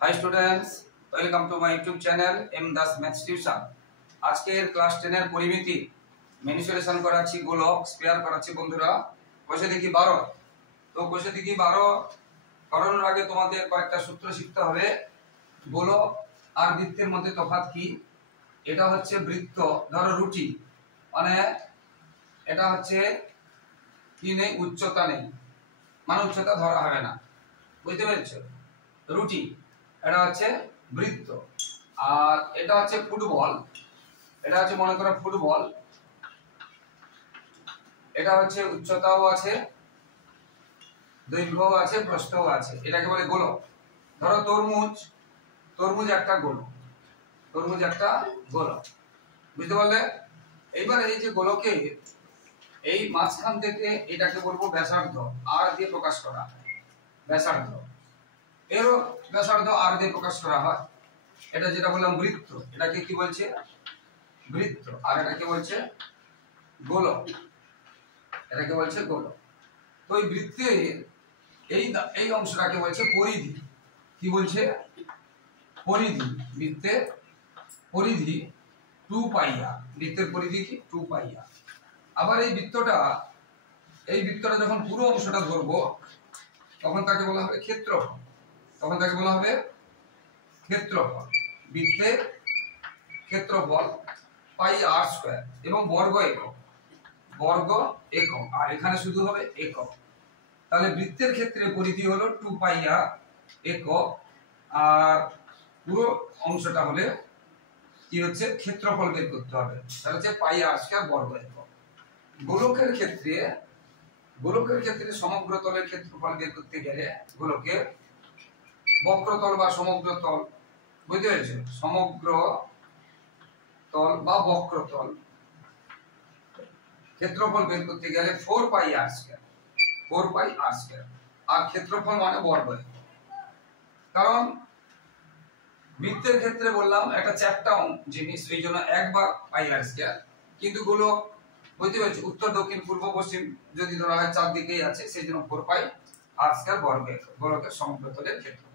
High students, welcome to my YouTube channel M Das maths tuition. আজকের class 10 এর পরিমিতি manipulation করাচ্ছি, গোলক স্কয়ার করাচ্ছি বন্ধুরা। কোষে দেখি 12। তো কোষে দেখি 12 করানোর আগে তোমাদের কয়েকটা সূত্র শিখতে হবে। গোলক আর বৃত্তের মধ্যে তফাৎ কি? এটা হচ্ছে বৃত্ত, ধরো রুটি, মানে এটা হচ্ছে কি নেই, উচ্চতা নেই, মানে উচ্চতা ধরা হবে না, বুঝতে পেরেছো? রুটি এটা হচ্ছে বৃত্ত, আর এটা হচ্ছে ফুটবল। এটা হচ্ছে মনে করো ফুটবল, এটা হচ্ছে উচ্চতাও আছে, দৈর্ঘ্যও আছে, প্রস্থও আছে, এটাকে বলে গোলক। ধরো তরমুজ, তরমুজ একটা গোলক, তরমুজ একটা গোলক, বুঝতে পারলে? এইবার এই যে গোলকে এই মাঝখান থেকে এটাকে বলবো ব্যাসার্ধ, আর দিয়ে প্রকাশ করা হয় ব্যাসার্ধ। এরও ব্যাসার্ধ আর দিয়ে প্রকাশ করা হয়। এটা যেটা বললাম বৃত্ত, এটাকে কি বলছে? বৃত্ত। আর এটাকে বলছে গোলক, এটাকে বলছে গোলক। তো এই বৃত্তের এই অংশটাকে বলছে পরিধি। কি বলছে? পরিধি। বৃত্তের পরিধি 2 পাই r। বৃত্তের পরিধি কি? 2 পাই r। আবার এই বৃত্তটা যখন পুরো অংশটা ধরবো তখন তাকে বলা হবে ক্ষেত্রফল। তখন তাকে বলা হবে ক্ষেত্রফল। বৃত্তের ক্ষেত্রফল পাই r স্কয়ার এবং বর্গ একক, বর্গ একক, আর এখানে শুধু হবে একক। তাহলে বৃত্তের ক্ষেত্রে পরিধি হলো 2 পাই r একক, আর পুরো অংশটা হলে কি হচ্ছে? ক্ষেত্রফল বের করতে হবে, সেটা হচ্ছে পাই r স্কয়ার বর্গ একক। গোলকের ক্ষেত্রে সমগ্র তলের ক্ষেত্রফল বের করতে গেলে গোলকের বক্রতল বা সমগ্র তল, বুঝতে পেরেছো? সমগ্র তল বা বক্রতল ক্ষেত্রফল বের করতে গেলে 4 পাই r স্কয়ার, 4 পাই r স্কয়ার। আর ক্ষেত্রফল মানে বর্গ একক। কারণ বৃত্তের ক্ষেত্রে বললাম একটা চ্যাপ্টা জিনিস, এই জন্য 1 বার পাই r স্কয়ার। কিন্তু গোলক, বুঝতে পেরেছো, উত্তর দক্ষিণ পূর্ব পশ্চিম যদি ধরা হয় চারদিকেই আছে, সেই জন্য 4 পাই r স্কয়ার বর্গ একক গোলকের সমগ্র তলের ক্ষেত্রফল।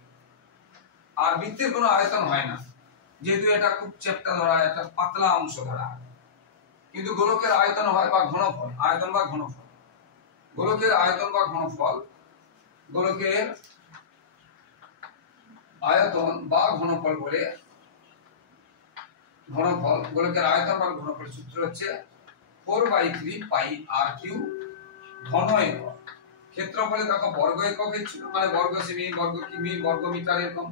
আর বৃত্তের কোনো আয়তন হয় না, যেহেতু এটা খুব চ্যাপ্টা ধরা, একটা পাতলা অংশ ধরা। কিন্তু গোলকের আয়তন হয় বা ঘনফল, আয়তন বা ঘনফল। গোলকের আয়তন বা ঘনফল, গোলকের আয়তন বা ঘনফল বলে, ঘনফল গোলকের আয়তন বা ঘনফল সূত্র হচ্ছে 4/3 পাই r কিউ ঘন একক। ক্ষেত্রফলে দেখো বর্গ একক ছিল, মানে বর্গ সেমি, বর্গ কিমি, বর্গ মিটার এরকম।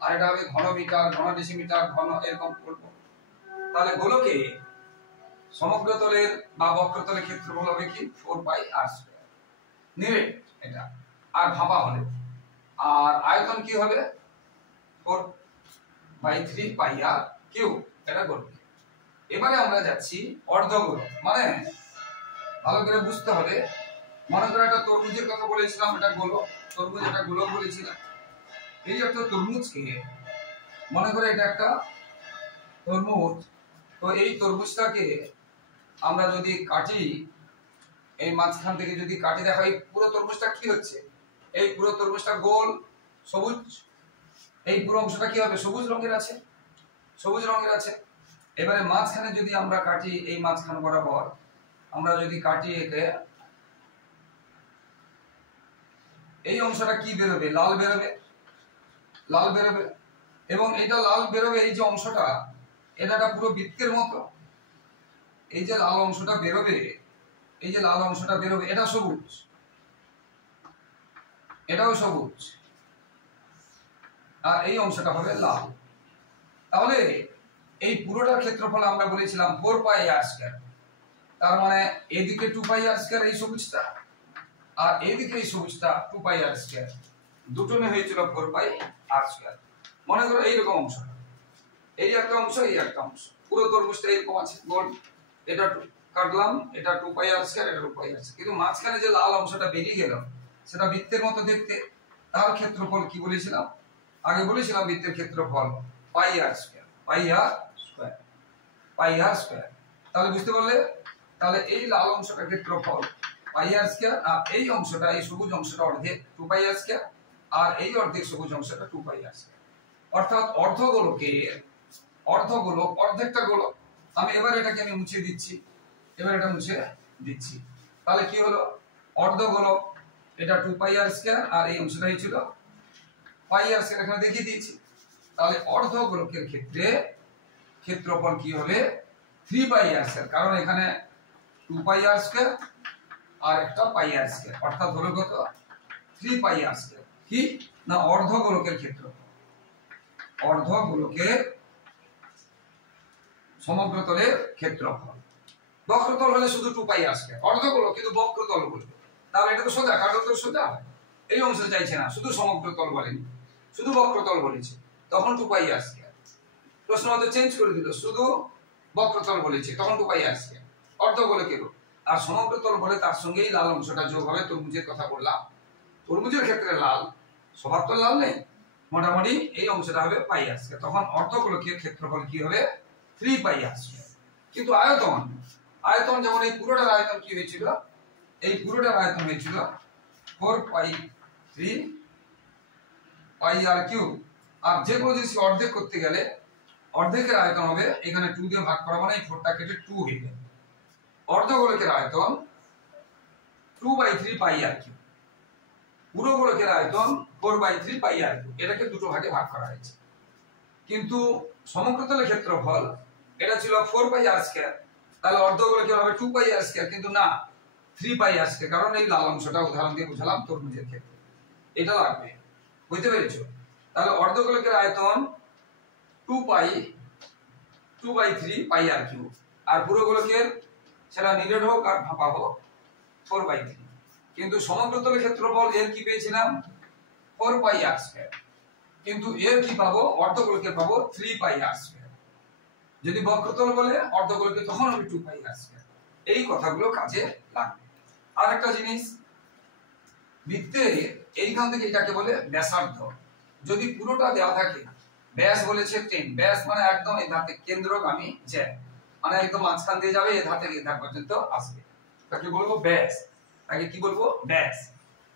আর এটা হবে ঘন মিটার, ঘন ডেসিমিটার, ঘন এরকম করব। তাহলে গোলকে সমগ্র তলের বা বক্রতলের ক্ষেত্রফল হবে কি? 4 পাই r স্কয়ার নিবে এটা। আর ভাপা হলে আর আয়তন কি হবে? 4/3 পাই r কিউ, এটা গোলক। এবারে আমরা যাচ্ছি অর্ধগোলক। মানে ভালো করে বুঝতে হবে। মনে করো একটা তরমুজের কথা বলেছিলাম, এটা গোলক, তরমুজ এটা গোলক বলেছিলাম। এই একটা তরমুজকে মনে করে এটা একটা তরমুজ। তো এই তরমুজটাকে আমরা যদি কাটি, এই মাঝখান থেকে যদি কাটি, দেখো এই পুরো তরমুজটা কি হচ্ছে? এই পুরো তরমুজটা গোল, সবুজ। এই পুরো অংশটা কি হবে? সবুজ রঙের আছে, সবুজ রঙের আছে। এবারে মাঝখানে যদি আমরা কাটি, এই মাঝখান বরাবর আমরা যদি কাটি একে, এই অংশটা কি বেরোবে? লাল বেরোবে, লাল বেরোবে। এবং এটা লাল বেরোবে, এই যে অংশটা, এটা পুরো বৃত্তের মতো। এই যে লাল অংশটা বেরোবে, এই যে লাল অংশটা বেরোবে, এটা সবুজ, এটাও সবুজ, আর এই অংশটা হবে লাল। তাহলে এই পুরোটার ক্ষেত্রফল আমরা বলেছিলাম 4 পাই r স্কয়ার। তার মানে এদিকে 2 পাই r স্কয়ার এই সবুজটা, আর এদিকে এই সবুজটা 2 পাই r স্কয়ার, দুটো নিয়ে হয়েছিল 4 পাই r স্কয়ার। মনে করো এইরকম অংশটা, এই একটা অংশ, এই একটা অংশ, পুরো তরমুজটা এরকম আছে গোল। এটা কাটলাম, এটা 2 পাই r স্কয়ার, এটা 2 পাই r স্কয়ার। কিন্তু মাঝখানে যে লাল অংশটা বেরিয়ে গেল, সেটা বৃত্তের মতো দেখতে। তার ক্ষেত্রফল কি বলেছিলাম? আগে বলেছিলাম বৃত্তের ক্ষেত্রফল পাই r স্কয়ার, পাই r স্কয়ার, পাই r স্কয়ার। তাহলে বুঝতে পারলে? তাহলে এই লাল অংশটার ক্ষেত্রফল পাই r স্কয়ার, আর এই অংশটা, এই সবুজ অংশটা অর্ধেক 2 পাই r স্কয়ার, আর এই অর্ধেক সবুজ অংশটা 2 পাই r স্কয়ার। অর্থাৎ অর্ধগোলক অর্ধেকটা গোলক। আমি এবার এটাকে আমি মুছে দিচ্ছি, এবার এটা মুছে দিচ্ছি। তাহলে কি হলো, অর্ধগোলক এটা 2πr², আর এই অংশটাই ছিল πr², এখানে দেখিয়ে দিয়েছি। তাহলে অর্ধগোলকের ক্ষেত্রে ক্ষেত্রফল কি হবে, 3πr², কারণ এখানে 2πr² আর একটা πr², অর্থাৎ হলো কত, 3πr²। কি না, অর্ধগোলকের ক্ষেত্রফল, অর্ধগোলকের সমগ্রতলের ক্ষেত্রফল। বক্রতল হলে শুধু 2πr², অর্ধগোলক কিন্তু বক্রতল বলবে, তাহলে এটা তো সোজা, কারণ তো সোজা হয়। এই অংশ চাইছে না, শুধু সমগ্রতল বলেনি, শুধু বক্রতল বলেছে, তখন 2πr²। প্রশ্ন মতো চেঞ্জ করে দিল, শুধু বক্রতল বলেছে তখন 2πr², অর্ধগোলকেরও। আর সমগ্রতল বলে তার সঙ্গেই লাল অংশটা যোগ হবে। তরমুজের কথা বললাম, তরমুজের ক্ষেত্রে লাল, সবার তো লাল নেই, মোটামুটি এই অংশটা হবে πr², তখন অর্ধগোলকের ক্ষেত্রফল কি হবে, 3πr²। কিন্তু আয়তন যেমন এই পুরোটার আয়তন কি হয়েছিল, এই পুরোটার আয়তন হয়েছিল 4π3πr³। আর যে কোনো জিনিস অর্ধেক করতে গেলে অর্ধেকের আয়তন হবে, এখানে 2 দিয়ে ভাগ করা মানে এই 4টা কেটে 2 হয়ে যাবে। অর্ধগোলকের আয়তন 2/3πr³, পুরো গোলকের আয়তন 4/3πr³। এটাকে দুটো ভাগে ভাগ করা হয়েছে। কিন্তু সমগ্রতলের ক্ষেত্রফল এটা ছিল 4πr², তাহলে অর্ধগোলকের হবে 2πr², কিন্তু না 3πr², কারণ এই লাল অংশটা উদাহরণ দিয়ে বুঝালাম তরমুজের ক্ষেত্রে, এটা লাগবে, বুঝতে পেরেছো? তাহলে অর্ধগোলকের আয়তন 2/3πr³, আর পুরো গোলকের সেটা নিরেট হোক আর ফাঁপা হোক 4/3। কিন্তু সমগ্রতলের ক্ষেত্রফল এর কি পেয়েছিলাম, 4πr², কিন্তু এর কি পাবো, অর্ধগোলকের পাবো 3πr²। যদি বক্রতল বলে অর্ধগোলকে তখন হবে 2πr²। এই কথাগুলো কাজে লাগবে। আর একটা জিনিস, বৃত্তের এইখান থেকে এটাকে বলে ব্যাসার্ধ। যদি পুরোটা দেওয়া থাকে, ব্যাস বলেছে 10, ব্যাস মানে একদম এই ধাতে কেন্দ্রগামী জ্যা, মানে একদম মাঝখান দিয়ে যাবে, এই ধার থেকে এই ধার পর্যন্ত আসবে, তাকে বলবো ব্যাস। তাকে কি বলবো, ব্যাস।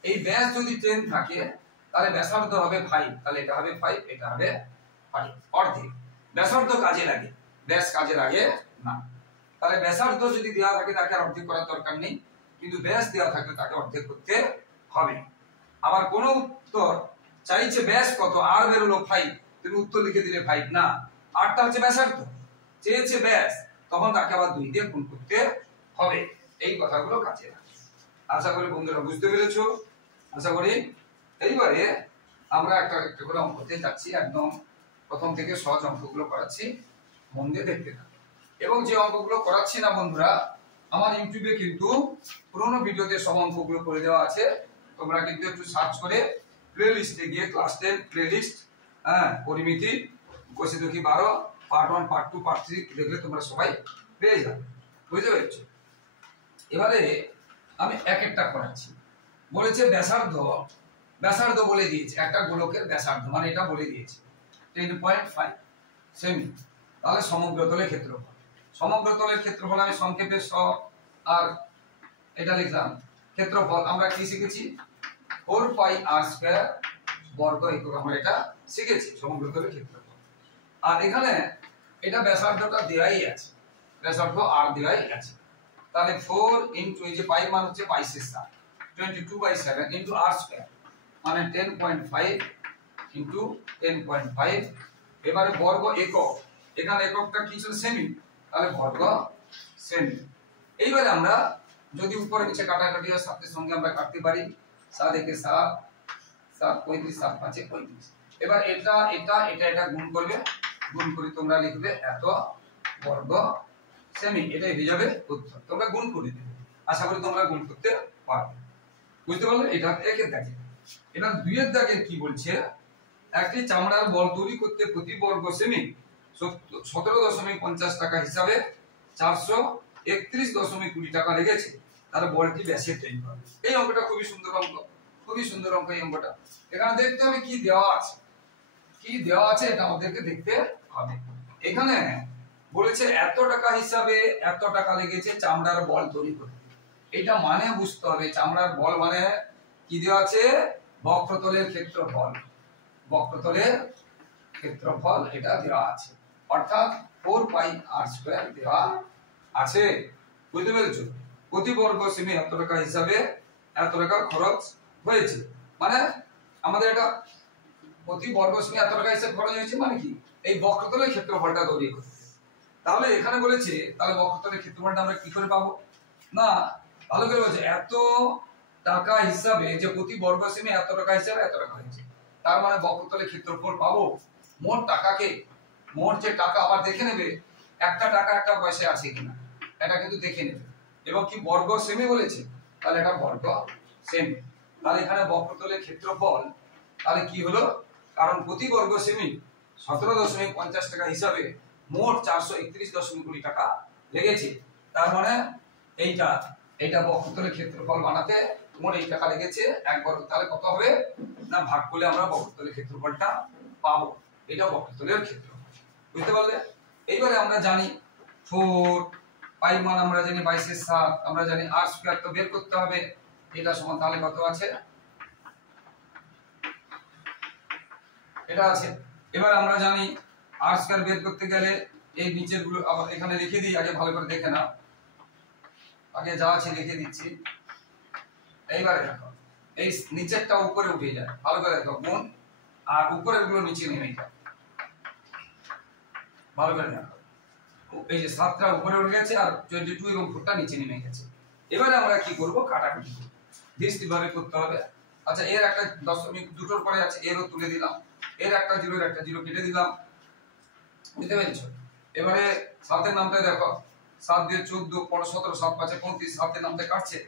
এই ব্যাস যদি 10 থাকে তাহলে ব্যাসার্ধ হবে 5, তাহলে এটা হবে 5, এটা হবে 5, অর্ধেক। ব্যাসার্ধ কাজে লাগে, ব্যাস কাজে লাগে না। তাহলে ব্যাসার্ধ যদি দেওয়া থাকে তাকে আর অর্ধেক করার দরকার নেই, কিন্তু ব্যাস দেওয়া থাকলে তাকে অর্ধেক করতে হবে। আবার কোন উত্তর চাইছে ব্যাস কত, আর বেরোলো 5, তুমি উত্তর লিখে দিলে 5 না, আরটা হচ্ছে ব্যাসার্ধ, চেয়েছে ব্যাস, তখন তাকে আবার 2 দিয়ে গুণ করতে হবে। এই কথাগুলো কাজে লাগে। আশা করি বন্ধুরা বুঝতে পেরেছো, আশা করি। এইবারে আমরা একটা একটা করে অঙ্কতে যাচ্ছি, একদম প্রথম থেকে সহজ অঙ্কগুলো করাচ্ছি, মন দিয়ে দেখতে থাকো। এবং যে অঙ্কগুলো করাচ্ছি না বন্ধুরা, আমার ইউটিউবে কিন্তু পুরোনো ভিডিওতে সব অঙ্কগুলো করে দেওয়া আছে, তোমরা কিন্তু একটু সার্চ করে প্লে লিস্টে গিয়ে ক্লাস 10 প্লে লিস্ট, পরিমিতি, কোষে দুঃখী 12, পার্ট 1 পার্ট 2 পার্ট 3 দেখলে তোমরা সবাই পেয়ে যাবে, বুঝতে পেরেছো? এবারে আমি এক একটা করাচ্ছি। বলেছে ব্যাসার্ধ বলে দিয়েছে, একটা গোলকের ব্যাসার্ধ মানে এটা বলে দিয়েছে 10.5 সেমি। তাহলে সমগ্রতলের ক্ষেত্রফল, সমগ্রতলের ক্ষেত্রফল আমি সংক্ষেপে আর এটা লিখলাম। ক্ষেত্রফল আমরা কি শিখেছি, 4πr² বর্গ একক, আমরা এটা শিখেছি সমগ্রতলের ক্ষেত্রফল। আর এখানে এটা ব্যাসার্ধটা দেওয়াই আছে, ব্যাসার্ধ আর দেওয়াই আছে। তাহলে 4 ইনটু এই যে পাই মান হচ্ছে 5/7, 22/7 ইনটু r² মানে 10.5 ইনটু 10.5। এবারে বর্গ একক, এখানে এককটা কি ছিল, সেমি, তাহলে বর্গ সেমি। এইবারে আমরা যদি উপরে নিচে কাটাকাটি হয়, সাতের সঙ্গে আমরা কাটতে পারি, 7 একে 7, 7 35, 7 5 35। এবার এটা এটা এটা এটা গুণ করবে, গুণ করে তোমরা লিখবে এত বর্গ সেমি, এটাই হয়ে যাবে উত্তর। তোমরা গুণ করে দেবে, আশা করি তোমরা গুণ করতে পারবে, বুঝতে পারলে? এটা একের দাগে। এবার দুইয়ের দাগে কি বলছে, একটি চামড়ার বল তৈরি করতে প্রতি বর্গ সেমি 17.50 টাকা হিসাবে 431.20 টাকা লেগেছে, তার বলটি ব্যাসের তৈরি হবে। এই অঙ্কটা খুবই সুন্দর অঙ্ক, খুবই সুন্দর অঙ্ক এই অঙ্কটা। এখানে দেখতে হবে কি দেওয়া আছে, কি দেওয়া আছে এটা আমাদেরকে দেখতে হবে। এখানে বলেছে এত টাকা হিসাবে এত টাকা লেগেছে চামড়ার বল তৈরি করতে, এটা মানে বুঝতে হবে চামড়ার বল মানে কি দেওয়া আছে, বক্রতলের ক্ষেত্রফল, বক্রতলের ক্ষেত্রফল এটা দেওয়া আছে, অর্থাৎ 4 পাই r স্কয়ার দেওয়া আছে। বুঝতে পেরেছো? প্রতি বর্গ সেমি এত টাকা হিসাবে এত টাকা খরচ হয়েছে, মানে আমাদের এটা প্রতি বর্গ সেমি এত টাকা হিসাবে খরচ হয়েছে, মানে কি এই বক্রতলের ক্ষেত্রফলটা তৈরি করতে। তাহলে এখানে বলেছে তাহলে বক্রতলের ক্ষেত্রফলটা আমরা কি করে পাবো? না, ভালো করে বলছে এত টাকা হিসাবে, যে প্রতি বর্গ সেমি এত টাকা হিসাবে এত টাকা হয়েছে, তার মানে বক্রতলের ক্ষেত্রফল পাবো মোট টাকাকে, মোট যে টাকা আবার দেখে নেবে একটা টাকা একটা পয়সা আছে কিনা, এটা কিন্তু দেখে নেবে। এবং কি বর্গ সেমি বলেছে, তাহলে এটা বর্গ সেমি। তাহলে এখানে বক্রতলের ক্ষেত্রফল তাহলে কি হলো, কারণ প্রতি বর্গ সেমি 17.50 টাকা হিসাবে মোট 431.20 টাকা লেগেছে, তার মানে এইটা বক্রতলের ক্ষেত্রফল বানাতে মোট এই টাকা লেগেছে এক বর্গ। তাহলে কত হবে না, ভাগ করলে আমরা বক্রতলের ক্ষেত্রফলটা পাবো, এটা বক্রতলের ক্ষেত্রফল। বুঝতে পারলে? এইবারে আমরা জানি 4 পাই মান আমরা জানি 22/7, আমরা জানি r স্কয়ার তো বের করতে হবে, এটা সমান তাহলে কত আছে, এটা আছে। এবার আমরা জানি r স্কয়ার বের করতে গেলে এই নিচের গুলো আবার এখানে লিখে দিই, আগে ভালো করে দেখে নাও, আগে যা আছে লিখে দিচ্ছি। এইবারে দেখো এই নিচেরটা উপরে উঠে যায়, ভালো করে দেখো গুণ, আর উপরের গুলো নিচে নেমে যায়, ভালো করে দেখো এই যে 7টা উপরে উঠে গেছে আর 22 এবং 4টা নিচে নেমে গেছে। এবারে আমরা কি করব, কাটাকুটি করব, দৃষ্টিভাবে করতে হবে। আচ্ছা, এর একটা দশমিক দুটোর পরে আছে, এরও তুলে দিলাম, এর একটা জিরো এর একটা জিরো কেটে দিলাম। বুঝতে পেরেছো? এবারে 7 এর নামটা দেখো, 7 দিয়ে 14 15 17 7 5 35, 7 এর নামটা কাটছে,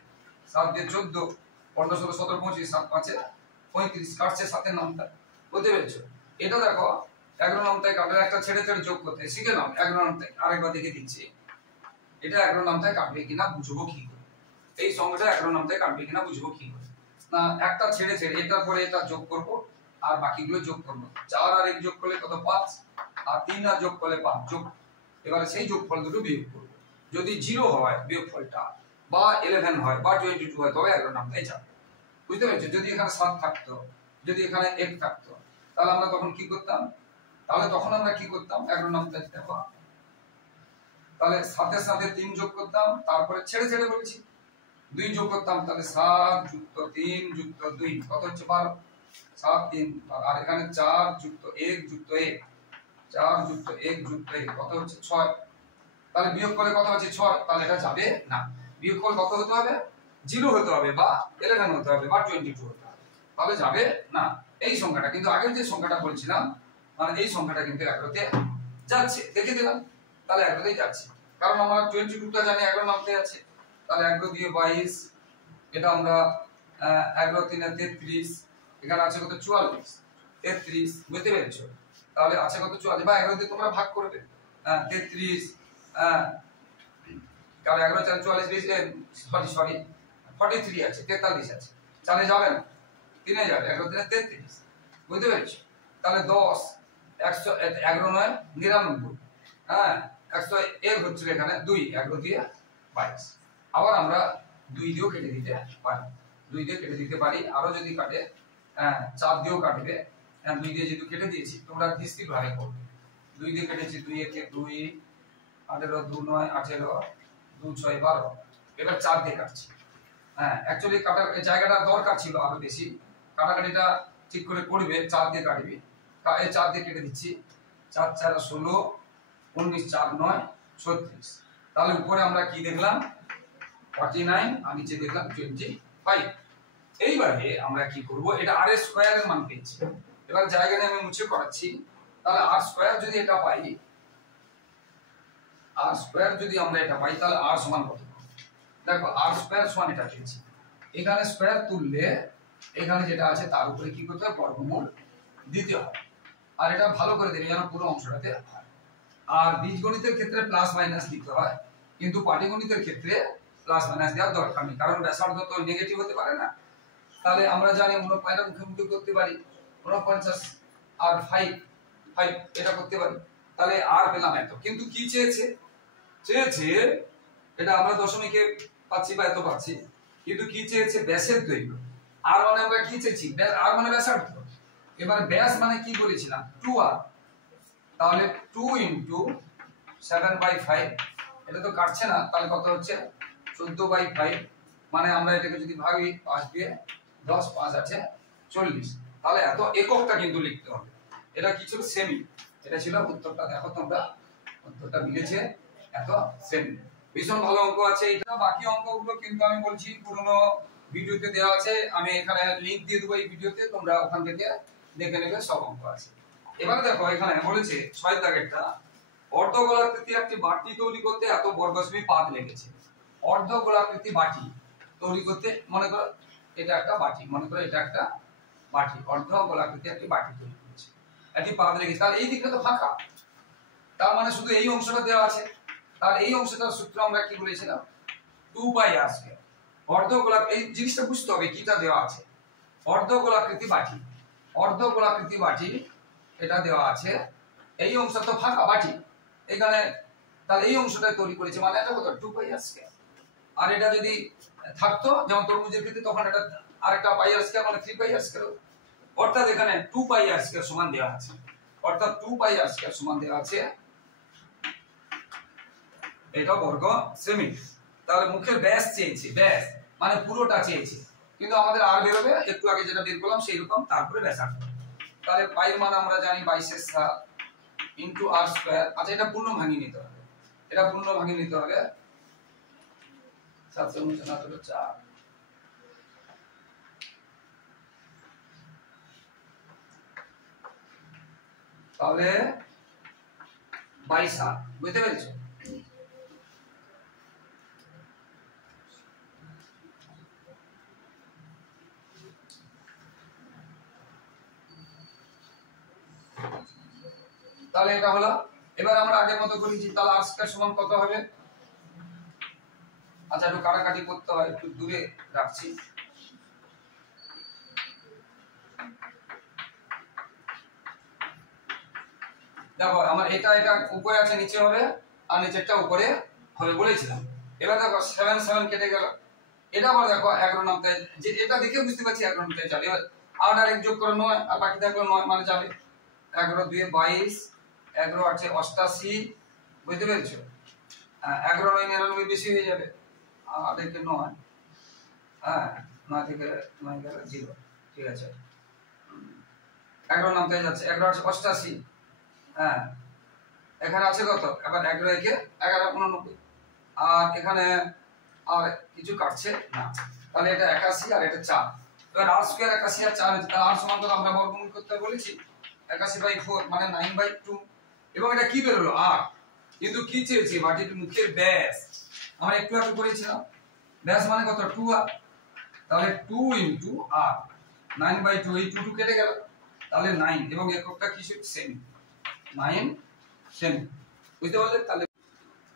7 দিয়ে 14 15 16 17 25 7 5 35 কাটছে 7 এর নামটা। বুঝতে পেরেছো? এটা দেখো 11 নামটায় কাটার একটা ছেড়ে ছেড়ে যোগ করতে শিখে নাও। 11 নামটায় আরেকবার দেখে দিচ্ছি, এটা 11 নামটায় কাটবে কিনা বুঝবো কি করে, এই সংখ্যাটা 11 নামটায় কাটবে কিনা বুঝবো কি করে, না একটা ছেড়ে ছেড়ে এটার পরে এটা যোগ করব আর বাকিগুলো যোগ করব। 4 আর 1 যোগ করলে কত 5, আর 3 আর যোগ করলে 5 যোগ। এবারে সেই যোগফল দুটো বিয়োগ করব, যদি 0 হয় বিয়োগফলটা, বা 11 হয় বা 22 হয়, তবে 11 নামটাই যাবে। বুঝতে পেরেছো? যদি এখানে 7 থাকতো, যদি এখানে 1 থাকতো, তাহলে আমরা তখন কি করতাম, তাহলে তখন আমরা কি করতাম, 11 নামটা দেখো, তাহলে 7 এর সাথে 3 যোগ করতাম, তারপরে ছেড়ে ছেড়ে বলেছি 2 যোগ করতাম, তাহলে 7 যুক্ত 3 যুক্ত 2 কত হচ্ছে 12, 7 3, আর এখানে 4 যুক্ত 1 যুক্ত 1, 4 যুক্ত 1 যুক্ত 1 কত হচ্ছে 6। তাহলে বিয়োগ করলে কত হচ্ছে 6, তাহলে এটা যাবে না। বিয়োগফল কত হতে হবে, 0 হতে হবে বা 11 হতে হবে বা 22 হতে হবে, তাহলে যাবে না এই সংখ্যাটা। কিন্তু আগের যে সংখ্যাটা বলছিলাম, মানে এই সংখ্যাটা কিন্তু 11তে যাচ্ছে, দেখে দিলাম, তাহলে 11তেই যাচ্ছে, কারণ আমরা 22টা জানি 11 নামতে আছে। তাহলে 11 দিয়ে 22, এটা আমরা 11 3 33, এখানে আছে কত 44 33। বুঝতে পেরেছো? তাহলে আছে কত 44, বা 11 দিয়ে তোমরা ভাগ করবে 33, কারণ 11 4 44 বেশি, সরি 43 আছে, 43 আছে, 4 এ যাবে না, 3 এ যাবে, 11 3 33। বুঝতে পেরেছো? তাহলে 10 100 11 9 99, 101 হচ্ছে এখানে 2, 11 দিয়ে 22। আবার আমরা 2 দিয়েও কেটে দিতে পারি, 2 দিয়ে কেটে দিতে পারি, আরো যদি কাটে 4 দিয়েও কাটবে। 2 দিয়ে যেহেতু কেটে দিয়েছি, তোমরা দৃষ্টির ভাবে করবে। 2 দিয়ে কেটেছি, 2 একে 2, 18 2 9 18, 2 6 12। এবার 4 দিয়ে কাটছি। অ্যাকচুয়ালি কাটার এই জায়গাটা দরকার ছিল আরো বেশি, কাটাকাটিটা ঠিক করে করবে, 4 দিয়ে কাটবি। এই 4 দিয়ে কেটে দিচ্ছি, 4 4 16, 19 4 9 36। তাহলে উপরে আমরা কি দেখলাম 49, আর নিচে দেখলাম 25। এইবারে আমরা কি করব, এটা r এর স্কয়ারের মান পেয়েছি। এবার জায়গা নিয়ে আমি মুছে করাচ্ছি। তাহলে r স্কয়ার যদি এটা পাই, r স্কয়ার যদি আমরা এটা পাই, তাহলে r সমান কত? দেখো r স্কয়ার সমান এটা পেয়েছি, এখানে স্কয়ার তুললে এখানে যেটা আছে তার উপরে কি করতে হবে, বর্গমূল দিতে হবে। আর এটা ভালো করে দেখে যেন পুরো অংশটাতে হয়। আর বীজগণিতের ক্ষেত্রে প্লাস মাইনাস দিতে হয়, কিন্তু পাটিগণিতের ক্ষেত্রে প্লাস মাইনাস দেওয়ার দরকার নেই, কারণ ব্যাসার্ধ তো নেগেটিভ হতে পারে না। তাহলে আমরা জানি 49 মুখোমুখি করতে পারি, 49 আর 5 এটা করতে পারি, তাহলে আর পেলাম এত। কিন্তু কি চেয়েছে, এটা আমরা দশমিকে পাচ্ছি বা এত পাচ্ছি, কিন্তু কি চেয়েছে, ব্যাসের দৈর্ঘ্য। আর মানে আমরা কি চেয়েছি, আর মানে ব্যাসার্ধ। এবার ব্যাস মানে কি বলেছিলাম 2r, তাহলে 2 ইন্টু 7/5, এটা তো কাটছে না, তাহলে কত হচ্ছে 14/5, মানে আমরা এটাকে যদি ভাগি 5 দিয়ে 10, 5 আছে 40। তাহলে এত এককটা কিন্তু লিখতে হবে। এটা কি ছিল? সেমি। এটা ছিল উত্তরটা। দেখো তোমরা উত্তরটা মিলেছে, এত সেমি। ভীষণ ভালো অঙ্ক আছে এটা। বাকি অঙ্কগুলো কিন্তু আমি বলছি পুরনো ভিডিওতে দেওয়া আছে, আমি এখানে লিংক দিয়ে দেবো এই ভিডিওতে, তোমরা ওখান থেকে দেখে নেবে, সব অঙ্ক আছে। এবারে দেখো এখানে বলেছে 6 দাগেরটা, অর্ধগোলাকৃতি একটি বাটি তৈরি করতে এত বর্গসেমি পাত লেগেছে। অর্ধগোলাকৃতি বাটি তৈরি করতে, মনে করো এটা একটা বাটি, মনে করো এটা একটা বাটি, অর্ধগোলাকৃতি একটি বাটি তৈরি করেছে, একটি পাত লেগেছে। তাহলে এই দিকটা তো ফাঁকা, তার মানে শুধু এই অংশটা দেওয়া আছে। তার এই অংশটার সূত্র আমরা কি বলেছিলাম? 2πr²। অর্ধগোলাক, এই জিনিসটা বুঝতে হবে কিটা দেওয়া আছে। অর্ধগোলাকৃতি বাটি, অর্ধগোলাকৃতি বাটি এটা দেওয়া আছে, এই অংশটা তো ফাঁকা বাটি এখানে, তাহলে এই অংশটা তৈরি করেছে, মানে এটা কত? 2πr²। আর এটা যদি থাকতো যেমন তরমুজের ক্ষেত্রে, তখন এটা আরেকটা πr², মানে 3πr²। অর্থাৎ এখানে 2πr² সমান দেওয়া আছে, অর্থাৎ 2πr² সমান দেওয়া আছে, এটা বর্গ সেমি। তাহলে মুখের ব্যাস চেয়েছে, ব্যাস মানে পুরোটা চেয়েছে, কিন্তু আমাদের আর বেরোবে একটু আগে যেটা বের করলাম সেই রকম, তারপরে ব্যাসার্ধ। তাহলে পাইর মান আমরা জানি 22/7 ইনটু r²। আচ্ছা এটা পূর্ণ ভাঙিয়ে নিতে হবে, এটা পূর্ণ ভাঙিয়ে নিতে হবে। 7×4, তাহলে 22/7, বুঝতে পেরেছো? তাহলে এটা হলো। এবার আমরা আগের মতো করেছি, তাহলে r² সমান কত হবে? আচ্ছা একটু কাটাকাটি করতে হয়, একটু দূরে রাখছি। দেখো আমার এটা এটা উপরে আছে, নিচে হবে, আর নিচেরটা উপরে হবে বলেছিলাম। এবার দেখো 7 7 কেটে গেল। এটা আবার দেখো 11 নামতে, যে এটা দেখে বুঝতে পারছি 11 নামতে যাবে। এবার 8 আর 1 যোগ করে 9, আর বাকি থাকলো 9, মানে যাবে 11 2 22, 11 8 88, বুঝতে পেরেছো? 11 9 99, বেশি হয়ে যাবে, আর 1 9, হ্যাঁ 9 থেকে 9 গেল 0, ঠিক আছে। 11 নামতে যাচ্ছে, 11 8 88, হ্যাঁ এখানে আছে কত? এবার 11 1 11 89, আর এখানে আর কিছু কাটছে না, তাহলে এটা 81 আর এটা 4। এবার r² 81 আর 4 হচ্ছে, তাহলে r সমান কত আমরা বর্গমূল করতে বলেছি, 81/4 মানে 9/2। এবং এটা কি বের হলো? r। কিন্তু কি চেয়েছি? বাটির মুখের ব্যাস আমরা একটু একটু করেছিলাম, ব্যাস মানে কত? 2r। তাহলে 2 ইনটু r, 9/2, এই 2 কেটে গেল, তাহলে 9, এবং এককটা কি? সেমি, 9 সেমি, বুঝতে পারলে? তাহলে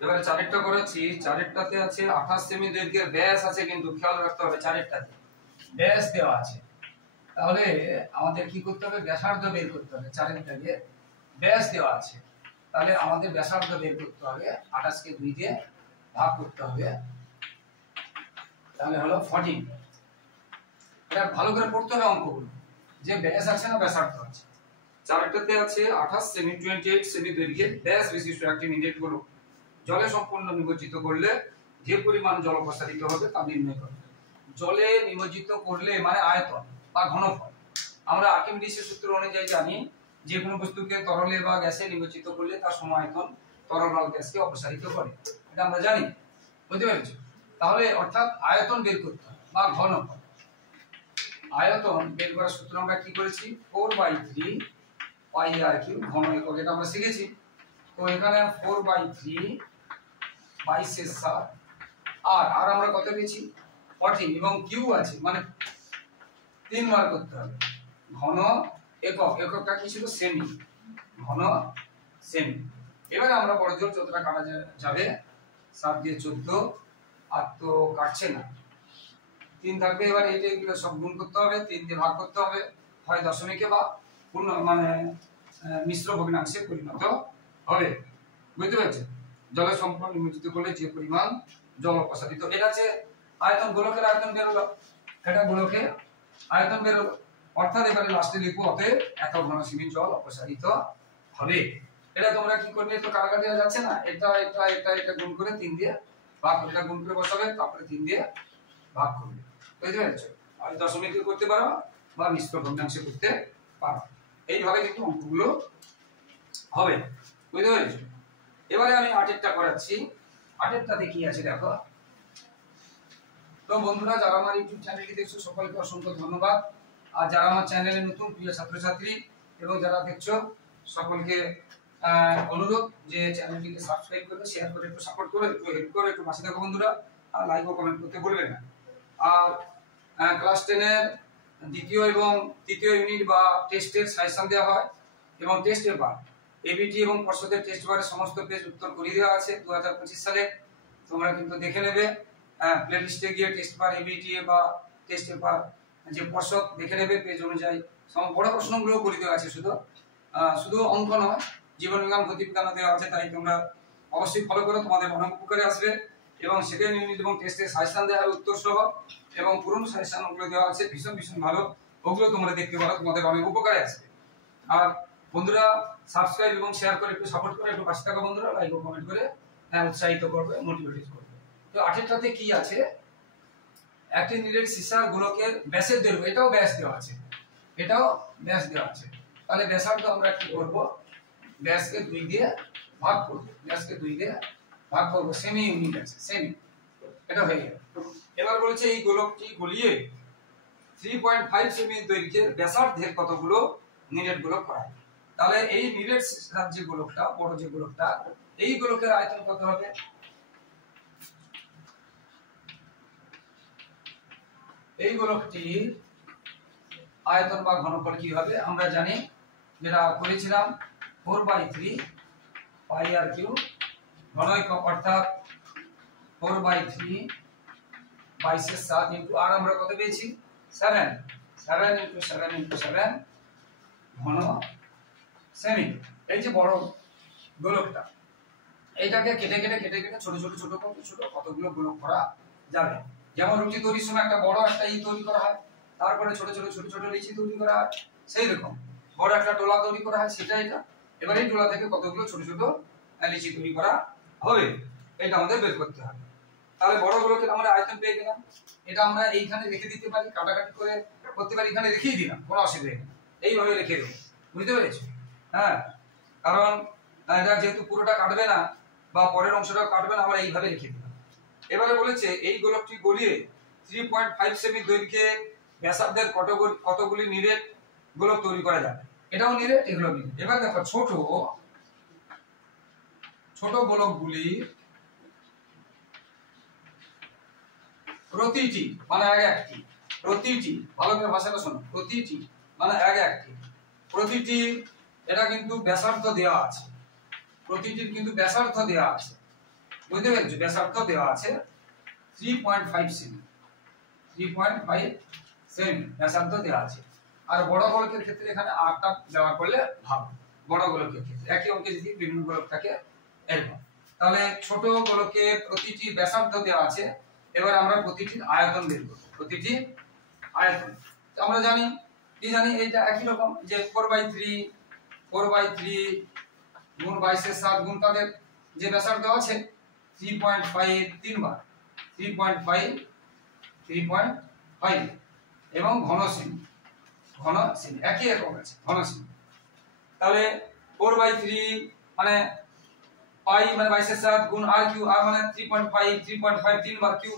এবারে চারেরটা করেছি, চারেরটাতে আছে 28 সেমি দৈর্ঘ্যের ব্যাস আছে, কিন্তু খেয়াল রাখতে হবে চারেরটাতে ব্যাস দেওয়া আছে। তাহলে আমাদের কি করতে হবে? ব্যাসার্ধ বের করতে হবে। চারেরটাতে ব্যাস দেওয়া আছে, তাহলে আমাদের ব্যাসার্ধ বের করতে হবে। 28 কে 2 দিয়ে ভাগ করতে হবে, তাহলে হলো 14। এটা ভালো করে পড়তে হবে অঙ্কগুলো, যে ব্যাস আছে না ব্যাসার্ধ আছে। চারেরটাতে আছে 28 সেমি 28 সেমি দৈর্ঘ্যের ব্যাস বিশিষ্ট একটি নির্দেশ গুলো জলে সম্পূর্ণ নিমজ্জিত করলে যে পরিমাণ জল প্রসারিত হবে তা নির্ণয় করবে। জলে নিমজ্জিত করলে মানে আয়তন বা ঘনফল। আমরা আর্কিমিডিসের সূত্র অনুযায়ী জানি, যে কোনো বস্তুকে তরলে বা গ্যাসে নিমজ্জিত করলে তার সমায়তন তরল বা গ্যাসকে অপসারিত করে, এটা আমরা জানি, বুঝতে পেরেছো? তাহলে অর্থাৎ আয়তন বের করতে হবে বা ঘনফল। আয়তন বের করার সূত্র আমরা কি করেছি? 4/3 πr³ ঘন একক, এটা আমরা শিখেছি। তো এখানে 4/3 22/7, আর আমরা কত পেয়েছি? 14, এবং কিউ আছে মানে 3 বার করতে হবে। ঘন একক, এককটা কি ছিল? সেমি, ঘন সেমি। এবারে আমরা বড় জোর যতটা কাটা যাবে, 7 দিয়ে 14, আর তো কাটছে না, 3 থাকবে। এবার এইগুলো সব গুণ করতে হবে, 3 দিয়ে ভাগ করতে হবে, হয় দশমিকে বা পূর্ণ মানে মিশ্র ভগ্নাংশে পরিণত হবে, বুঝতে পেরেছেন? জলে সম্পূর্ণ নিমজ্জিত করলে যে পরিমাণ জল অপসারিত, এটা আছে আয়তন, গোলকের আয়তন বের হলো, এটা গোলকের আয়তন বের হলো। অর্থাৎ এবারে লাস্টে লিখবো অতএব এত ঘন সেমি জল অপসারিত হবে। এটা তোমরা কি করবে, তো কাটাকাটি যাচ্ছে না, এটা এটা এটা এটা গুণ করে 3 দিয়ে ভাগ করে, এটা গুণ করে বসাবে, তারপরে 3 দিয়ে ভাগ করবে। বুঝতে পেরেছো? আর দশমিকে করতে পারো বা মিশ্র ভগ্নাংশে করতে পারো। এইভাবে কিন্তু অঙ্কগুলো হবে। বুঝতে পেরেছো? এবারে আমি 8এরটা করাচ্ছি। 8এরটাতে কি আছে দেখো। তো বন্ধুরা, যারা আমার ইউটিউব চ্যানেলটি দেখছো সকলকে অসংখ্য ধন্যবাদ। আর যারা আমার চ্যানেলে নতুন প্রিয় ছাত্রছাত্রী এবং যারা দেখছো সকলকে অনুরোধ যে চ্যানেলটিকে সাবস্ক্রাইব করে শেয়ার করে একটু সাপোর্ট করে একটু হেল্প করে একটু পাশে থাকো বন্ধুরা। আর লাইক ও কমেন্ট করতে ভুলবে না। আর ক্লাস 10 এর দ্বিতীয় এবং তৃতীয় ইউনিট বা টেস্টের সাজেশন দেওয়া হয় এবং টেস্ট পেপার এবিটি এবং পর্ষদের টেস্ট পেপারের সমস্ত পেজ উত্তর করিয়ে দেওয়া আছে 2025 সালে। তোমরা কিন্তু দেখে নেবে, প্লে লিস্টে গিয়ে টেস্ট পেপার এবিটি বা টেস্ট পেপার যে পর্ষদ দেখে নেবে, পেজ অনুযায়ী বড় প্রশ্নগুলো করে দেওয়া আছে। শুধু অঙ্ক নয়, জীবন বিজ্ঞান গতি বিজ্ঞানও দেওয়া আছে। তাই তোমরা অবশ্যই ফলো করো, তোমাদের অনেক উপকারে আসবে। এবং সেকেন্ড ইউনিট এবং টেস্টের সাজেশন দেওয়া হয় উত্তর সহ, এবং পুরনো সাজেশন ওগুলো দেওয়া আছে, ভীষণ ভীষণ ভালো। ওগুলো তোমরা দেখতে পারো, তোমাদের অনেক উপকারে আসবে। আর বন্ধুরা, সাবস্ক্রাইব এবং শেয়ার করে একটু সাপোর্ট করে একটু পাশে থাকা বন্ধুরা, লাইক ও কমেন্ট করে উৎসাহিত করবে, মোটিভেট করবে। তো 8এরটাতে কি আছে, একটি নিরেট সীসার গোলকের ব্যাসের দৈর্ঘ্য, এটাও ব্যাস দেওয়া আছে, এটাও ব্যাস দেওয়া আছে। তাহলে ব্যাসার্ধ আমরা কি করব, ব্যাসকে 2 দিয়ে ভাগ করব, ব্যাসকে 2 দিয়ে ভাগ করব, সেমি ইউনিট আছে, সেমি, এটা হয়ে গেল। এবার বলেছে এই গোলকটি গলিয়ে 3.5 সেমি দৈর্ঘ্যের ব্যাসার্ধের কতগুলো নিরেট গোলক করা হয়। তাহলে এই নিরেট সীসার যে গোলকটা, বড় যে গোলকটা, এই গোলকের আয়তন কত হবে, এই গোলকটির আয়তন বা ঘনফল কি হবে আমরা জানি, যেটা করেছিলাম 4/3 পাই আর কিউ ঘনক, অর্থাৎ 4/3 22 7 ইনটু আর আমরা কত পেয়েছি 7 7 ইনটু 7 ইনটু 7 ঘন সেমি। এই যে বড় গোলকটা, এইটাকে কেটে কেটে কেটে কেটে ছোট ছোট ছোট ছোট কতগুলো গোলক করা যাবে। যেমন রুটি তৈরির সময় একটা বড় একটা তৈরি করা হয়, তারপরে ছোট ছোট ছোট ছোট লিচি তৈরি করা হয়, সেই রকম বড় একটা টোলা তৈরি করা হয়, সেটা এটা। এবার এই টোলা থেকে কতগুলো ছোট ছোট লিচি তৈরি করা হবে, এটা আমাদের বের করতে হবে। তাহলে বড় গোলকের আমরা আয়তন পেয়ে গেলাম। এটা আমরা এইখানে রেখে দিতে পারি, কাটাকাটি করে করতে পারি, এখানে রেখেই দিলাম, কোনো অসুবিধা নেই, এইভাবে রেখে দেবো। বুঝতে পেরেছো? হ্যাঁ, কারণ এটা যেহেতু পুরোটা কাটবে না বা পরের অংশটা কাটবে না, আমরা এইভাবে রেখে দিলাম। এবারে বলেছে এই গোলকটি গলিয়ে 3.5 সেমি দৈর্ঘ্যে ব্যাসার্ধের কতগুলি নিরেট গোলক তৈরি করা যাবে। এটাও নিরেট, এগুলো নিরেট। এবার দেখো ছোট ছোট গোলকগুলি প্রতিটি মানে এক একটি, প্রতিটি, ভালো করে ভাষাটা শোনো, প্রতিটি মানে এক একটি, প্রতিটি এটা কিন্তু ব্যাসার্ধ দেওয়া আছে, প্রতিটির কিন্তু ব্যাসার্ধ দেওয়া আছে। বুঝতে পেরেছো? ব্যাসার্ধ দেওয়া আছে 3.5 সেমি, 3.5 সেমি ব্যাসার্ধ দেওয়া আছে। আর বড় গোলকের ক্ষেত্রে এখানে 8টা ব্যবহার করলে ভালো। বড় গোলকের ক্ষেত্রে একই অঙ্কে যদি বিভিন্ন গোলক থাকে এরকম। তাহলে ছোট গোলকে প্রতিটি ব্যাসার্ধ দেওয়া আছে। এবার আমরা প্রতিটির আয়তন বের করব, প্রতিটি আয়তন আমরা জানি, কি জানি, এইটা একই রকম যে 4/3 গুণ 22 7 গুণ তাদের যে ব্যাসার্ধ আছে 3.5 3 বার 3.5 এবং ঘন সেমি একই রকম আছে, ঘন সেমি। তাহলে 4/3 মানে পাই মানে 22 7 গুণ আর কিউ, আর মানে 3.5 3 বার কিউ,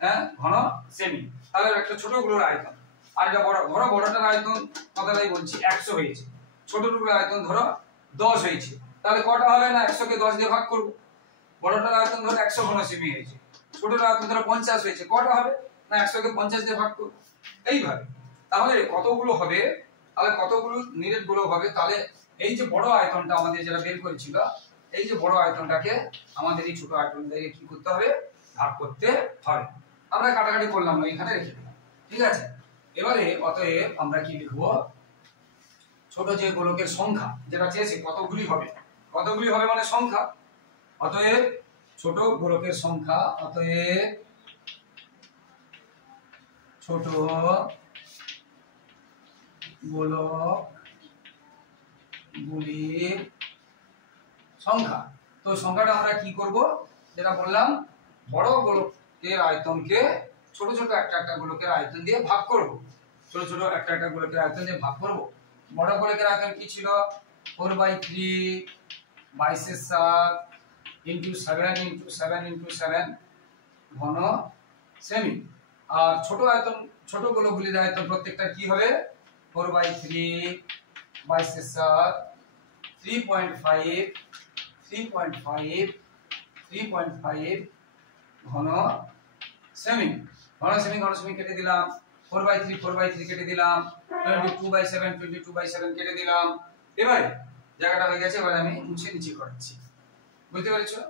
হ্যাঁ, ঘন সেমি। তাহলে একটা ছোট গুলোর আয়তন, আর এটা বড়, ধরো বড়টার আয়তন কথাটাই বলছি 100 হয়েছে, ছোটগুলোর আয়তন ধরো 10 হয়েছে। তাহলে কটা হবে না 100 কে 10 দিয়ে ভাগ করব। বড়টার আয়তন ধরো 100 ঘন সেমি হয়েছে, ছোটটার আয়তন ধরো 50 হয়েছে, কটা হবে না 100 কে 50 দিয়ে ভাগ করব। এইভাবে তাহলে কতগুলো হবে, তাহলে কতগুলো নিরেট গোলক হবে। তাহলে এই যে বড় আয়তনটা আমাদের যেটা বের করেছিল, এই যে বড় আয়তনটাকে আমাদের এই ছোট আয়তনটাকে কি করতে হবে, ভাগ করতে হবে। আমরা কাটাকাটি করলাম না, এখানে রেখে দিলাম, ঠিক আছে। এবারে অতএব আমরা কি লিখবো, ছোট যে গোলকের সংখ্যা যেটা চেয়েছে কতগুলি হবে, কতগুলি হবে মানে সংখ্যা। অতএব ছোট গোলকের সংখ্যা, অতএব ছোট গোলক গুলির সংখ্যা। তো সংখ্যাটা আমরা কি করব, যেটা বললাম, বড় গোলকের আয়তনকে ছোট ছোট একটা গোলকের আয়তন দিয়ে ভাগ করব। ছোট ছোট একটা গোলকের আয়তন দিয়ে ভাগ করব। বড় গোলকের আয়তন কি ছিল? 4/3 22/7 ইনটু 7 ইনটু 7 ইনটু 7 ঘন সেমি। আর ছোট গোলকগুলির আয়তন প্রত্যেকটা কি হবে? 4/3 22/7 3.5 ঘন সেমি। ঘন সেমি কেটে দিলাম। 4/3 কেটে দিলাম। 22/7 কেটে দিলাম। এবারে জায়গাটা হয়ে গেছে, এবারে আমি মুছে নিচে করাচ্ছি। বুঝতে পেরেছো?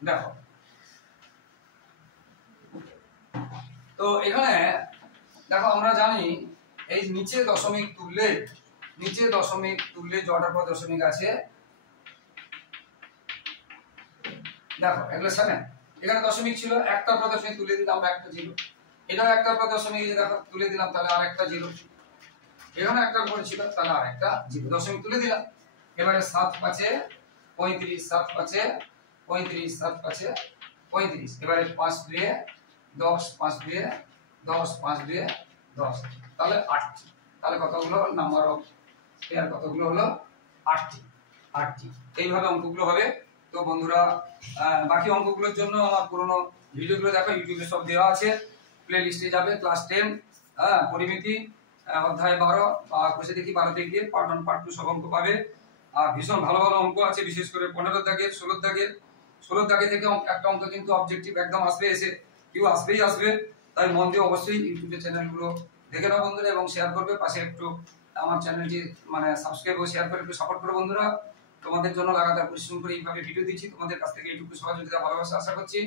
দেখো, তো এখানে দেখো আমরা জানি এই নিচে দশমিক তুললে জটার পর দশমিক আছে। দেখো এগুলো 7, এখানে দশমিক ছিল, একটার পর দশমিক তুলে দিলাম, আমরা একটা জিরো। এটাও একটার পর দশমিক দেখো তুলে দিলাম, তাহলে আর একটা জিরো। এখানে একটার পর ছিল, তাহলে আর একটা জিরো, দশমিক তুলে দিলাম। এবারে 7×5 35, 7×5 35, 7×5 35। এবারে 5×2 10, 5×2 10, 5×2 10, তাহলে 8টি। তাহলে কতগুলো নাম্বার অফ পেয়ার কতগুলো হলো? 8টি। এইভাবে অঙ্কগুলো হবে। তো বন্ধুরা, বাকি অঙ্কগুলোর জন্য আমার পুরনো ভিডিওগুলো দেখো, ইউটিউবে সব দেওয়া আছে, প্লে লিস্টে যাবে। ক্লাস 10 পরিমিতি অধ্যায় 12 বা কোষে দেখি 12 থেকে পার্ট 1 পার্ট 2 সব অঙ্ক পাবে। আর ভীষণ ভালো ভালো অঙ্ক আছে, বিশেষ করে 15 দাগের 16 দাগে থেকে একটা অঙ্ক কিন্তু অবজেক্টিভ একদম আসবে, আসবে। তাই মন দিয়ে অবশ্যই ইউটিউব চ্যানেলগুলো দেখে নাও বন্ধুরা, এবং শেয়ার করবে। পাশে একটু আমার চ্যানেলটি সাবস্ক্রাইব ও শেয়ার করে একটু সাপোর্ট করো বন্ধুরা। তোমাদের জন্য লাগাতার পরিশ্রম করে এইভাবে ভিডিও দিচ্ছি, তোমাদের কাছ থেকে এইটুকু সহযোগিতা ভালোবাসা আশা করছি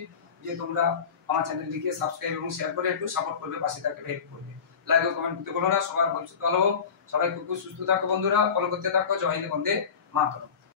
যে তোমরা আমার চ্যানেলটিকে সাবস্ক্রাইব এবং শেয়ার করে একটু সাপোর্ট করবে, পাশে থাকবে, হেল্প করবে। লাইক ও কমেন্ট করতে ভুলো না। সবার ভবিষ্যৎ ভালো হোক, সবাই খুব সুস্থ থাকো বন্ধুরা, ফলো করতে থাকো। জয় হিন্দ, বন্দে মাতরম।